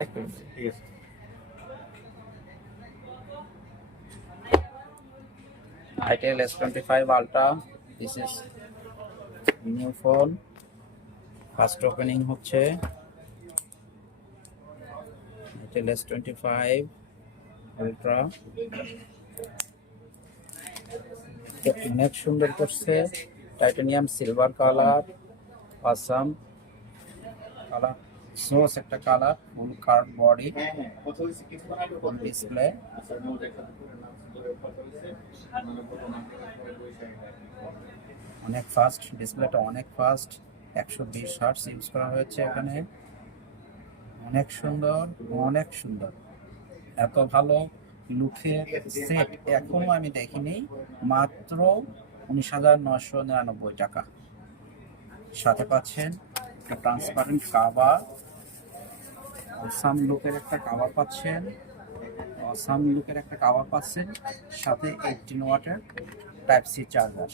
ঠিক আছে। Itel S25 Ultra. This is new phone. First opening হচ্ছে Itel S25 Ultra. অনেক সুন্দর করছে, টাইটানিয়াম সিলভার কালার, আসাম কালার, সোস একটা colour, full curve body, display. অনেক ফাস্ট ডিসপ্লেটা, অনেক ফাস্ট, 120 হার্টজ ইউজ করা হয়েছে এখানে। অনেক সুন্দর, অনেক সুন্দর, এত ভালো লুকের সেট এখনো আমি দেখিনি। মাত্র 19,999 টাকা। সাথে পাচ্ছেন একটা ট্রান্সপারেন্ট কাভার, অসাম লুকের একটা কাভার পাচ্ছেন, সাথে 18 ওয়াটের টাইপ সি চার্জার।